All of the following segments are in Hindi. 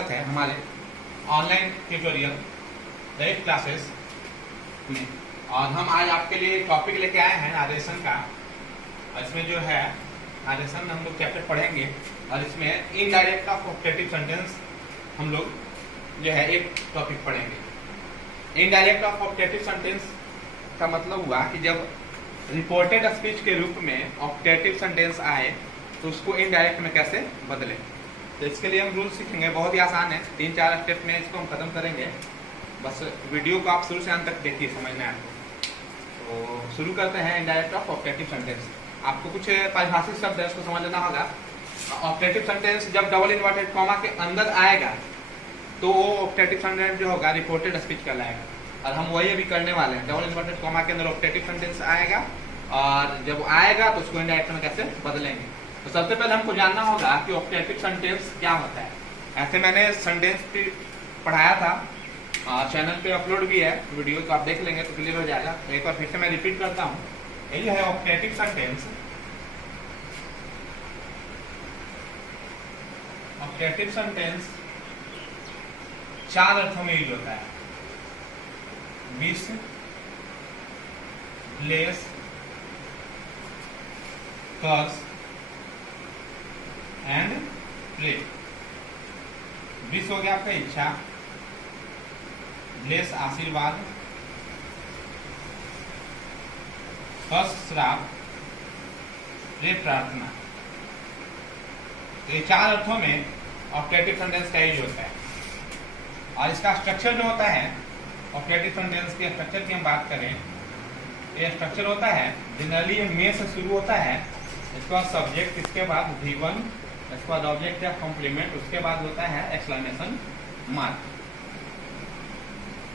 स्वागत है हमारे ऑनलाइन ट्यूटोरियल डायरेक्ट क्लासेस में। और हम आज आपके लिए टॉपिक लेके आए हैं नारेशन का। इसमें जो है नारेशन हम लोग चैप्टर पढ़ेंगे और इसमें इनडायरेक्ट ऑफ ऑब्जेक्टिव सेंटेंस हम लोग जो है एक टॉपिक पढ़ेंगे। इनडायरेक्ट ऑफ ऑब्जेक्टिव सेंटेंस का मतलब हुआ कि जब रिपोर्टेड स्पीच के रूप में ऑब्जेक्टिव सेंटेंस आए तो उसको इनडायरेक्ट में कैसे बदलें। तो इसके लिए हम रूल सीखेंगे, बहुत ही आसान है, 3-4 स्टेप में इसको हम खत्म करेंगे। बस वीडियो को आप शुरू से अंत तक देखिए, समझना है आपको। तो शुरू करते हैं इनडायरेक्ट ऑफ ऑब्जेक्टिव सेंटेंस। आपको कुछ परिभाषित शब्द है उसको समझ लेना होगा। ऑब्जेक्टिव सेंटेंस जब डबल इन्वर्टेड कॉमा के अंदर आएगा तो वो ऑब्जेक्टिव सेंटेंस जो होगा रिपोर्टेड स्पीच कहलाएगा। और हम वही अभी करने वाले हैं, डबल इन्वर्टेड कॉमा के अंदर ऑब्जेक्टिव सेंटेंस आएगा और जब आएगा तो उसको इनडायरेक्ट में कैसे बदलेंगे। तो सबसे पहले हमको जानना होगा कि ऑब्जेक्टिव सेंटेंस क्या होता है। ऐसे मैंने सेंटेंस पढ़ाया था, चैनल पे अपलोड भी है वीडियो, तो आप देख लेंगे तो क्लियर हो जाएगा। तो एक बार फिर से मैं रिपीट करता हूँ, यही है ऑब्जेक्टिव सेंटेंस। ऑब्जेक्टिव सेंटेंस 4 अर्थों में यूज होता है: wish, bless, curse and play. Wish हो गया आपका इच्छा, ब्लेस आशीर्वाद, कर्स श्राप, प्ले प्रार्थना। तो ये 4 अर्थों में ऑब्जेक्टिव सेंटेंस का यूज होता है। और इसका स्ट्रक्चर जो होता है, ऑब्जेक्टिव सेंटेंस के स्ट्रक्चर की हम बात करें, ये स्ट्रक्चर होता है जनरली ये मे से शुरू होता है, इसके बाद सब्जेक्ट, इसके बाद V1, इसके बाद ऑब्जेक्ट या कॉम्प्लीमेंट, उसके बाद होता है एक्सक्लेमेशन मार्क।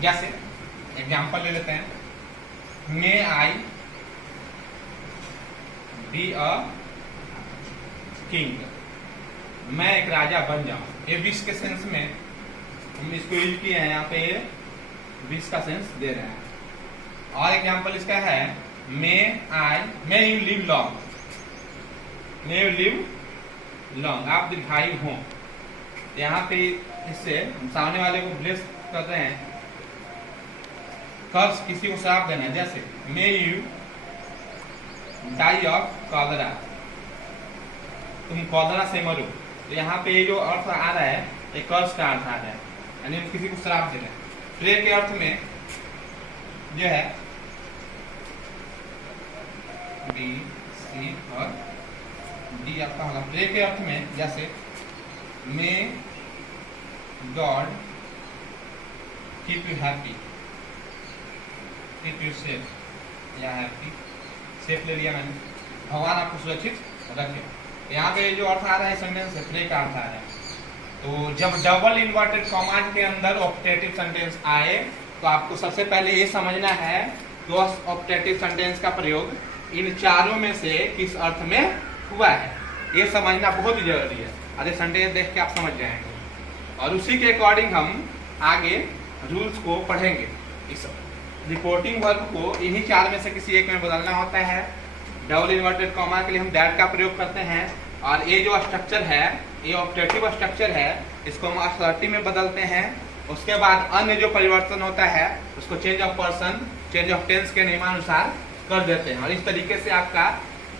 जैसे एग्जांपल ले लेते हैं, मे आई बी अ किंग, मैं एक राजा बन जाऊं। ये विश के सेंस में हम इसको यूज किए हैं, यहाँ पे ये विश का सेंस दे रहे हैं। और एग्जांपल इसका है मे you live long, may you live long, आप दीर्घायु हो। यहाँ पे इससे सामने वाले को ब्लेस कर रहे हैं। कर्स किसी को श्राप देना है, जैसे may you die of cholera, तुम कॉलरा से मरो। तो यहाँ पे ये जो अर्थ आ रहा है ये कर्स का अर्थ आ रहा है, यानी किसी को श्राप देना है। प्रे के अर्थ में जो है बी सी और डी आपका होगा। प्रे के अर्थ में जैसे may God keep you happy, keep you safe या हैप्पी, सेफ ले लिया मैंने, भगवान आपको सुरक्षित रखे। यहाँ पे जो अर्थ आ रहा है सेंटेंस से प्रे का अर्थ आ रहा है। तो जब डबल इन्वर्टेड कॉमा के अंदर ऑब्जेक्टिव सेंटेंस आए तो आपको सबसे पहले ये समझना है कि ऑब्जेक्टिव सेंटेंस का प्रयोग इन चारों में से किस अर्थ में हुआ है, ये समझना बहुत ही जरूरी है। अरे सेंटेंस देख के आप समझ जाएंगे और उसी के अकॉर्डिंग हम आगे रूल्स को पढ़ेंगे। इस रिपोर्टिंग वर्ब को इन्हीं 4 में से किसी एक में बदलना होता है। डबल इन्वर्टेड कॉमा के लिए हम दैट का प्रयोग करते हैं। और ये जो स्ट्रक्चर है, ये ऑब्जेक्टिव स्ट्रक्चर है, इसको हम असर्टिव में बदलते हैं। उसके बाद अन्य जो परिवर्तन होता है उसको change of person, change of tense के नियमानुसार कर देते हैं। और इस तरीके से आपका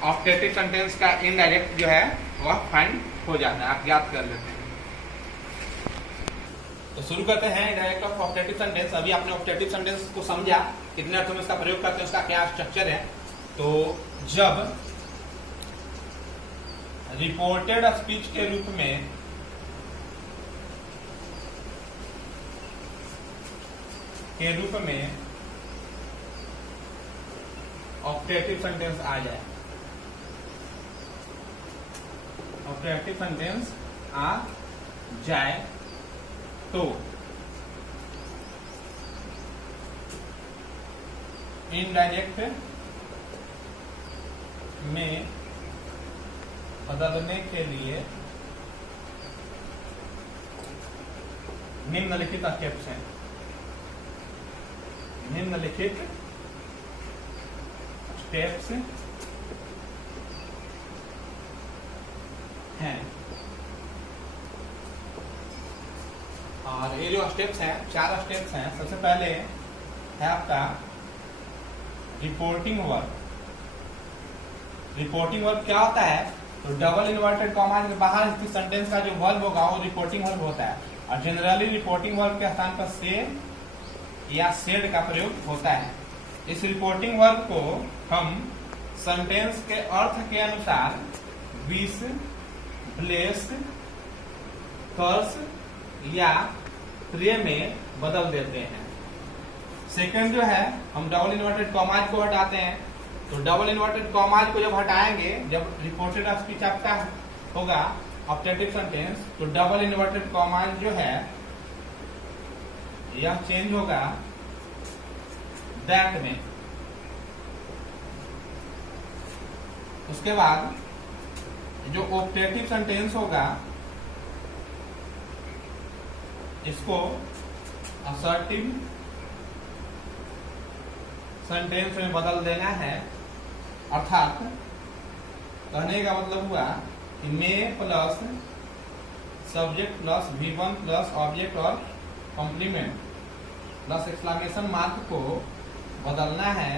ऑब्जेक्टिव सेंटेंस का इनडायरेक्ट जो है वह फाइंड हो जाता है, आप याद कर लेते हैं। तो शुरू करते हैं इनडायरेक्ट ऑफ ऑब्जेक्टिव सेंटेंस। अभी आपने ऑब्जेक्टिव सेंटेंस को समझा, कितने अर्थों में इसका प्रयोग करते हैं, उसका क्या स्ट्रक्चर है। तो जब रिपोर्टेड स्पीच के रूप में ऑब्जेक्टिव सेंटेंस आ जाए, ऑब्जेक्टिव सेंटेंस आ जाए तो इनडायरेक्ट में बदलने के लिए निम्नलिखित स्टेप्स हैं। निम्नलिखित स्टेप्स हैं। और ये जो स्टेप्स हैं, 4 स्टेप्स हैं। सबसे पहले है आपका रिपोर्टिंग वर्ब। रिपोर्टिंग वर्ब क्या होता है? तो डबल इन्वर्टेड कॉमा के बाहर स्थित सेंटेंस का जो वर्ब होगा वो रिपोर्टिंग वर्ब होता है। और जनरली रिपोर्टिंग वर्ब के स्थान पर से या सेड का प्रयोग होता है। इस रिपोर्टिंग वर्ब को हम सेंटेंस के अर्थ के अनुसार विश, ब्लेस, कर्स या प्रे में बदल देते हैं। सेकंड जो है, हम डबल इन्वर्टेड कॉमाज को हटाते हैं। तो डबल इन्वर्टेड कॉमाज को जब हटाएंगे, जब रिपोर्टेड स्पीच आपका होगा ऑब्जेक्टिव सेंटेंस, तो डबल इन्वर्टेड कॉमाज जो है यह चेंज होगा दैट में। उसके बाद जो ऑब्जेक्टिव सेंटेंस होगा इसको असर्टिव सेंटेंस में बदल देना है। अर्थात कहने का मतलब हुआ कि may plus subject plus V1 plus object और कॉम्प्लीमेंट प्लस एक्सक्लेमेशन मार्क को बदलना है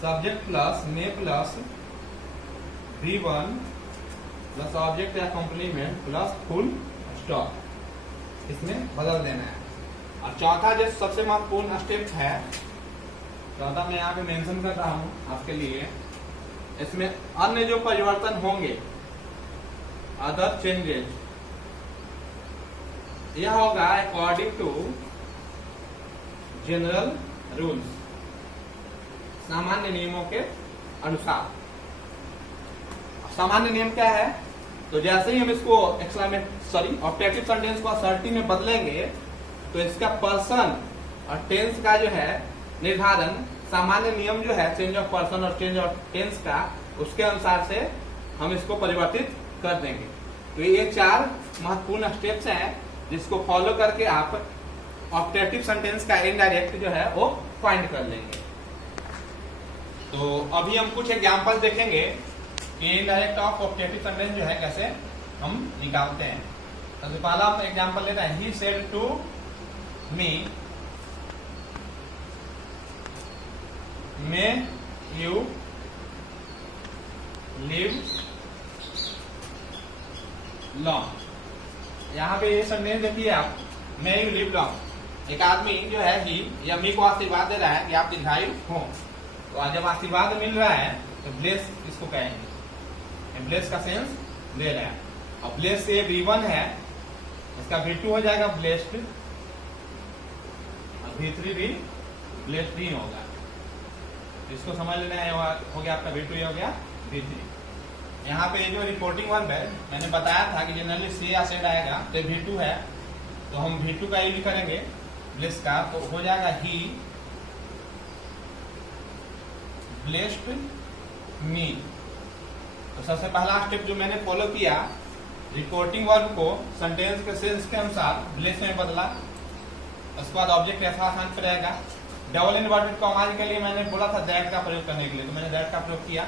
subject plus may plus V1 plus object या कॉम्प्लीमेंट प्लस फुल स्टॉप, इसमें बदल देना है। और चौथा जो सबसे महत्वपूर्ण स्टेप है, चौथा मैं यहाँ पे मेंशन कर रहा हूँ आपके लिए, इसमें अन्य जो परिवर्तन होंगे, अदर चेंजेस, यह होगा अकॉर्डिंग टू जनरल रूल्स, सामान्य नियमों के अनुसार। सामान्य नियम क्या है? तो जैसे ही हम इसको ऑब्जेक्टिव सेंटेंस को असर्टिव में बदलेंगे तो इसका पर्सन और टेंस का जो है निर्धारण, सामान्य नियम जो है चेंज ऑफ पर्सन और चेंज ऑफ टेंस का, उसके अनुसार से हम इसको परिवर्तित कर देंगे। तो ये 4 महत्वपूर्ण स्टेप्स हैं जिसको फॉलो करके आप ऑब्जेक्टिव सेंटेंस का इनडायरेक्ट जो है वो फाइंड कर लेंगे। तो अभी हम कुछ एग्जांपल देखेंगे कि इनडायरेक्ट ऑफ ऑब्जेक्टिव सेंटेंस जो है कैसे हम निकालते हैं। सबसे पहला हम एग्जांपल लेते हैं, he said to me may you live long. यहाँ पे ये सेंटेंस देखिए आप, मे यू लिव लॉन्ग। एक आदमी जो है ही या मी को आशीर्वाद दे रहा है कि आप दीर्घायु हो। तो जब आशीर्वाद मिल रहा है तो ब्लेस इसको कहेंगे, ब्लेस का सेंस ले रहा है। और ब्लेस से V1 है, इसका V2 हो जाएगा ब्लेस्ड, और V3 भी ब्लेस्ड ही होगा। इसको समझ लेना है, हो गया आपका V2, हो गया V3। यहाँ पे जो रिपोर्टिंग वर्ब है, मैंने बताया था कि जनरली से या सेड आएगा, तो V2 है तो हम V2 का यूज करेंगे ब्लेस का, तो हो जाएगा ही ब्लेस्ड मी। तो सबसे पहला स्टेप जो मैंने फॉलो किया, रिपोर्टिंग वर्ब को सेंटेंस के सेंस के अनुसार ब्लेस में बदला। उसके बाद ऑब्जेक्ट ऐसा आसान पर रहेगा। डबल इन्वर्टेड कॉमाज के लिए मैंने बोला था दैट का प्रयोग करने के लिए, तो मैंने दैट का प्रयोग किया।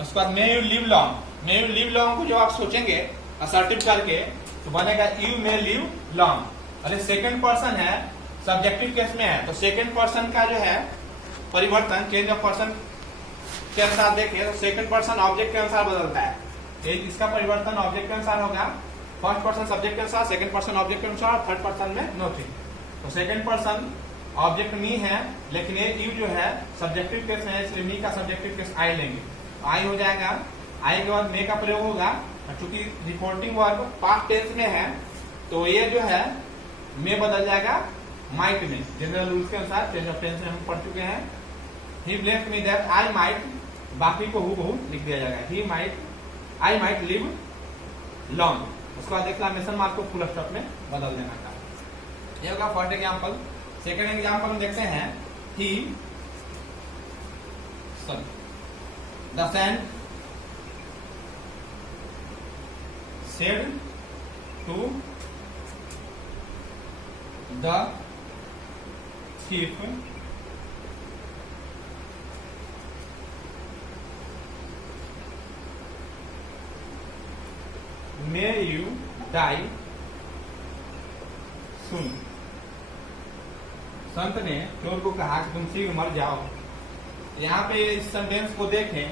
उसके बाद मे you live long, may you live long को जो आप सोचेंगे असर्टिव करके तो बनेगा यू मे लिव लॉन्ग। अरे सेकंड पर्सन है, सब्जेक्टिव केस में है, तो सेकंड पर्सन का जो है परिवर्तन चेंज ऑफ पर्सन के अनुसार देखिए तो सेकंड पर्सन ऑब्जेक्ट के अनुसार बदलता है। इसका परिवर्तन ऑब्जेक्ट के अनुसार होगा, फर्स्ट पर्सन सब्जेक्ट के अनुसार, सेकंड पर्सन ऑब्जेक्ट के अनुसार, थर्ड पर्सन में नोथिंग। तो सेकंड पर्सन ऑब्जेक्ट मी है, लेकिन ये यू जो है सब्जेक्टिव केस है, इसलिए मी का सब्जेक्टिव केस आई लेंगे, आई हो जाएगा। आई के बाद मे का प्रयोग होगा, चूंकि रिपोर्टिंग वर्ब पास्ट टेंस में है तो ये जो है मे बदल जाएगा माइट में, जनरल रूल्स के अनुसार चेंज ऑफ टेंस में हम पढ़ चुके हैं। He left me that I might, बाकी को हु लिख दिया जाएगा, he might, I might live long. उसके बाद एक्सक्लेमेशन मार्क को फुल स्टॉप में बदल देना था। ये होगा फर्स्ट एग्जांपल। सेकंड एग्जांपल में देखते हैं, he the saint said to the thief may you die सुन। संत ने चोर को कहा कि तुम शीघ्र मर जाओ। यहाँ पे इस सेंटेंस को देखें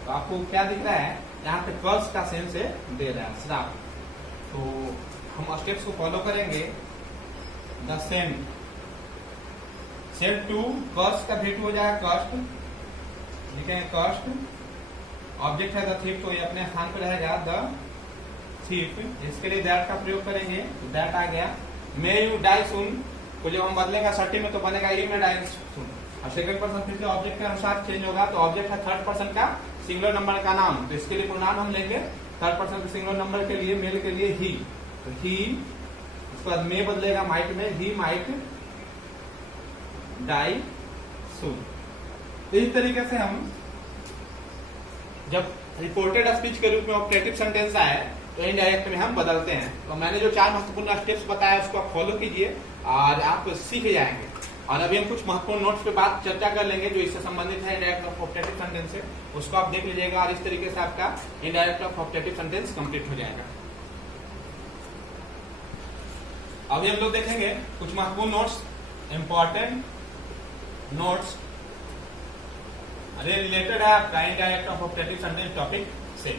तो आपको क्या दिख रहा है, यहाँ पे कर्स का सेंस है, दे रहा है, श्राप। तो हम स्टेप्स को फॉलो करेंगे। द सेंड टू कर्स का भेट हो जाएगा कस्ट, लिखेंगे कस्ट। ऑब्जेक्ट है द थीफ, तो ये अपने स्थान पर रहेगा द थीफ। इसके लिए दैट का प्रयोग करेंगे, तो दैट आ गया। मे यू डाई सुन को जब हम बदलेगा सर्टी में तो बनेगा यू मे डाई सुन। और सेकंड पर्सन फिर से ऑब्जेक्ट के अनुसार चेंज होगा, तो ऑब्जेक्ट है थर्ड पर्सन का सिंगुलर नंबर का नाम, तो इसके लिए प्रोनाउन हम लेंगे थर्ड पर्सन के सिंगुलर नंबर के लिए, मेल के लिए ही, तो ही। उसके बाद मे बदलेगा माइट में, ही माइट डाई सून। तो इस तरीके से हम जब रिपोर्टेड स्पीच के रूप में ऑब्जेक्टिव सेंटेंस आए तो इनडायरेक्ट में हम बदलते हैं। तो मैंने जो 4 महत्वपूर्ण स्टेप्स बताया उसको आप फॉलो कीजिए और आप सीख जाएंगे। और अभी हम कुछ महत्वपूर्ण नोट्स पे बात चर्चा कर लेंगे जो इससे संबंधित है इनडायरेक्ट ऑफ ऑब्जेक्टिव सेंटेंस से, उसको आप देख लीजिएगा और इस तरीके से आपका indirect of objective sentence complete हो जाएगा। अभी हम लोग देखेंगे कुछ महत्वपूर्ण नोट्स, इंपॉर्टेंट नोट्स रिलेटेड है आपका indirect of objective sentence topic से।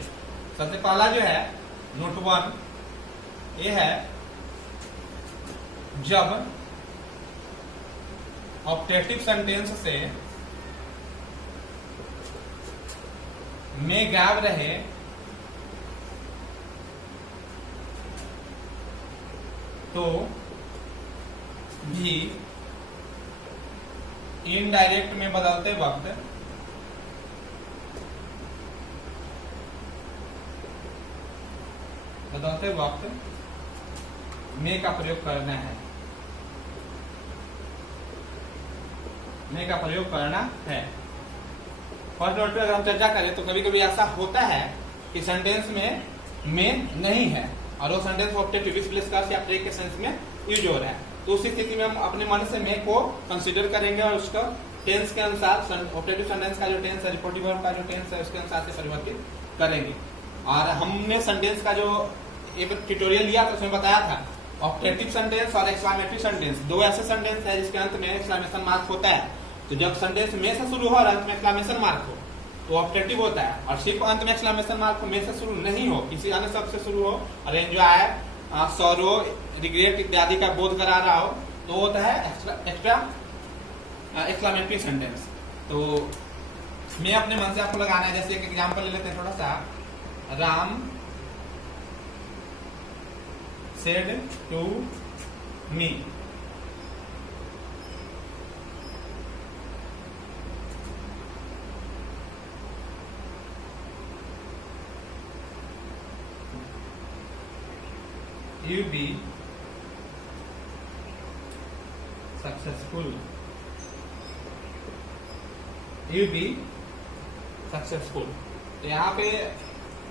सबसे पहला जो है नोट 1 ये है, जब ऑब्जेक्टिव सेंटेंस से में गैप रहे तो भी इनडायरेक्ट में बदलते वक्त में का प्रयोग करना है, में का प्रयोग करना है। फर्स्ट नोट पे अगर हम चर्चा करें तो कभी कभी ऐसा होता है कि सेंटेंस में नहीं है और वो सेंटेंस ऑब्जेक्टिव प्लेस का या प्रे के सेंस में यूज हो रहा है, तो उस स्थिति में हम अपने मन से में को कंसीडर करेंगे और उसका टेंस के अनुसार ऑब्जेक्टिव सेंटेंस का जो टेंस है, रिपोर्टिव वर्ब का जो टेंस है उसके अनुसार से परिवर्तित करेंगे। और हमने सेंटेंस का जो एक ट्यूटोरियल लिया था उसमें बताया था ऑब्जेक्टिव सेंटेंस और एक्सक्लेमेटरी सेंटेंस, दो ऐसे सेंटेंस है जिसके अंत में एक्सक्लेमेशन मार्क होता है। तो जब सेंटेंस में से शुरू हो और अंत में एक्सक्लेमेशन मार्क हो तो ऑब्जेक्टिव होता है, और सिर्फ अंत में एक्सक्लेमेशन मार्क हो, में से शुरू नहीं हो, किसी अन्य शब्द से शुरू हो और एंजॉय, सॉरो, रिग्रेट इत्यादि का बोध करा रहा हो तो होता है एक्स्ट्रा एक्सक्लेमेटरी सेंटेंस। तो मैं अपने मन से आपको लगाना है, जैसे एक एग्जांपल ले लेते हैं थोड़ा सा। Ram said to me, you be successful, you be successful। तो यहाँ पे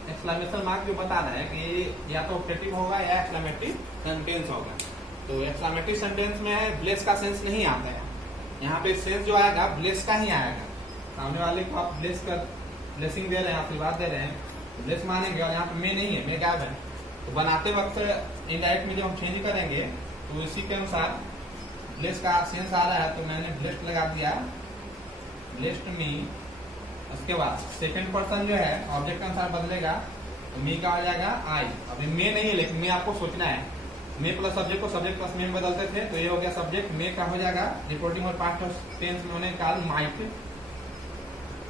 एक्सक्लेमेशन मार्क जो बता रहा है कि या तो ऑब्जेक्टिव होगा या एक्सक्लेमेटरी सेंटेंस होगा। तो एक्सक्लेमेटरी सेंटेंस में ब्लेस का सेंस नहीं आता है, यहाँ पे सेंस जो आएगा ब्लेस का ही आएगा। सामने वाले को आप ब्लेस कर ब्लेसिंग दे रहे हैं, आशीर्वाद दे रहे हैं, तो ब्लेस मानेंगे और यहाँ पे में नहीं है, में गैप है। तो बनाते वक्त इनडायरेक्ट में जब हम चेंज करेंगे तो इसी के अनुसार ब्लेस का सेंस आ रहा है, तो मैंने ब्लेस्ड लगा दिया, ब्लेस्ड मी। उसके बाद सेकंड पर्सन जो है ऑब्जेक्ट के अनुसार बदलेगा तो मी का हो जाएगा आई। अभी मे नहीं है लेकिन मे आपको सोचना है, मे प्लस सब्जेक्ट को सब्जेक्ट प्लस मे बदलते थे, तो ये हो गया सब्जेक्ट, मे का हो जाएगा रिपोर्टिंग और पास्ट टेंस में होने का माइट।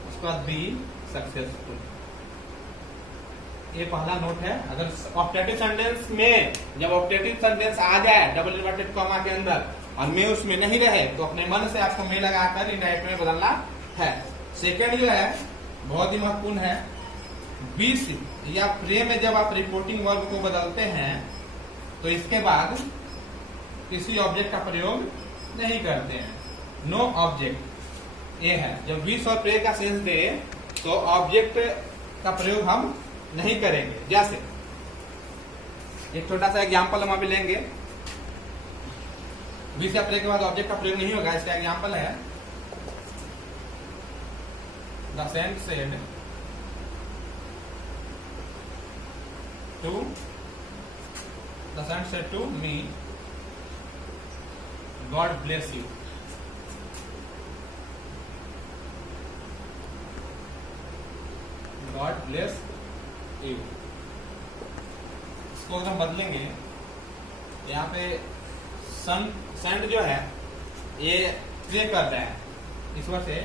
उसके बाद बी सक्सेसफुल। ये पहला नोट है। अगर ऑब्जेक्टिव सेंटेंस में जब ऑब्जेक्टिव सेंटेंस आ जाए डबल इन्वर्टेड कॉमा के अंदर और मे उसमें नहीं रहे तो अपने मन से आपको मे लगाकर इनडायरेक्ट में बदलना है। सेकेंड जो है बहुत ही महत्वपूर्ण है, बीस या प्रे में जब आप रिपोर्टिंग वर्ब को बदलते हैं तो इसके बाद किसी ऑब्जेक्ट का प्रयोग नहीं करते हैं। नो ऑब्जेक्ट ये है, जब बीस और प्रे का सेंस दे तो ऑब्जेक्ट का प्रयोग हम नहीं करेंगे। जैसे एक छोटा सा एग्जांपल हम अभी लेंगे, बीस या प्रे के बाद ऑब्जेक्ट का प्रयोग नहीं होगा। इसका एग्जांपल है The saint said to me, God bless you. God bless you, इसको अगर हम बदलेंगे, यहाँ पे सेंड जो है ये प्रे कर रहा है, ईश्वर से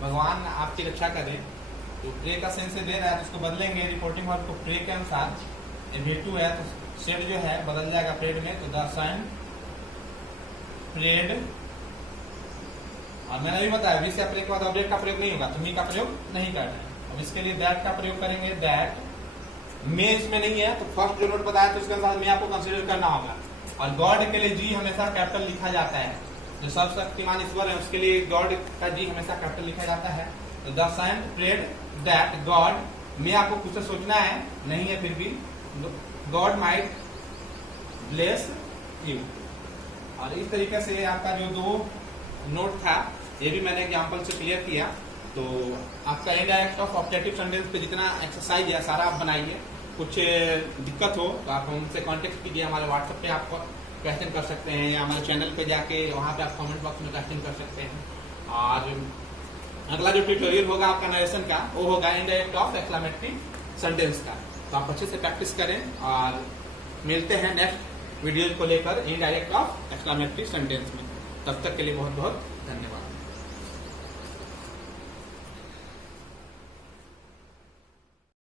भगवान आपकी रक्षा करें, तो प्रे का सेंस से दे रहा है, तो उसको बदलेंगे रिपोर्टिंग वर्ब को प्रे के अनुसार। V2 है तो सेड जो है बदल जाएगा प्रेड में, तो द सन प्रेड, और मैंने भी बताया विश या प्रे के बाद ऑब्जेक्ट का प्रयोग नहीं होगा, तो मी का प्रयोग नहीं करना है। अब इसके लिए दैट का प्रयोग करेंगे, दैट मे इसमें नहीं है, तो फर्स्ट जो नोट बताया तो उसके अनुसार मे आपको कंसिडर करना होगा। और गॉड के लिए जी हमेशा कैपिटल लिखा जाता है, जो सर्वशक्तिमान ईश्वर है उसके लिए गॉड का जी हमेशा कैपिटल लिखा जाता है। तो the sun prayed that god, में आपको कुछ तो सोचना है, नहीं है फिर भी, गॉड माइट ब्लेस यू। और इस तरीके से आपका जो दो नोट था ये भी मैंने एग्जांपल से क्लियर किया। तो आपका इनडायरेक्ट ऑफ ऑब्जेक्टिव सेंटेंस पे जितना एक्सरसाइज है सारा आप बनाइए। कुछ दिक्कत हो तो आप हमसे कांटेक्ट कीजिए, हमारे व्हाट्सएप पे आप क्वेश्चन कर सकते हैं, या हमारे चैनल पे जाके वहाँ पे आप कमेंट बॉक्स में क्वेश्चन कर सकते हैं। और अगला जो ट्यूटोरियल होगा आपका नरेशन का, वो होगा इनडायरेक्ट ऑफ एक्सक्लेमेटरी सेंटेंस का। तो आप अच्छे से प्रैक्टिस करें और मिलते हैं नेक्स्ट वीडियो को लेकर इनडायरेक्ट ऑफ एक्सक्लेमेटरी सेंटेंस में। तब तक के लिए बहुत बहुत धन्यवाद।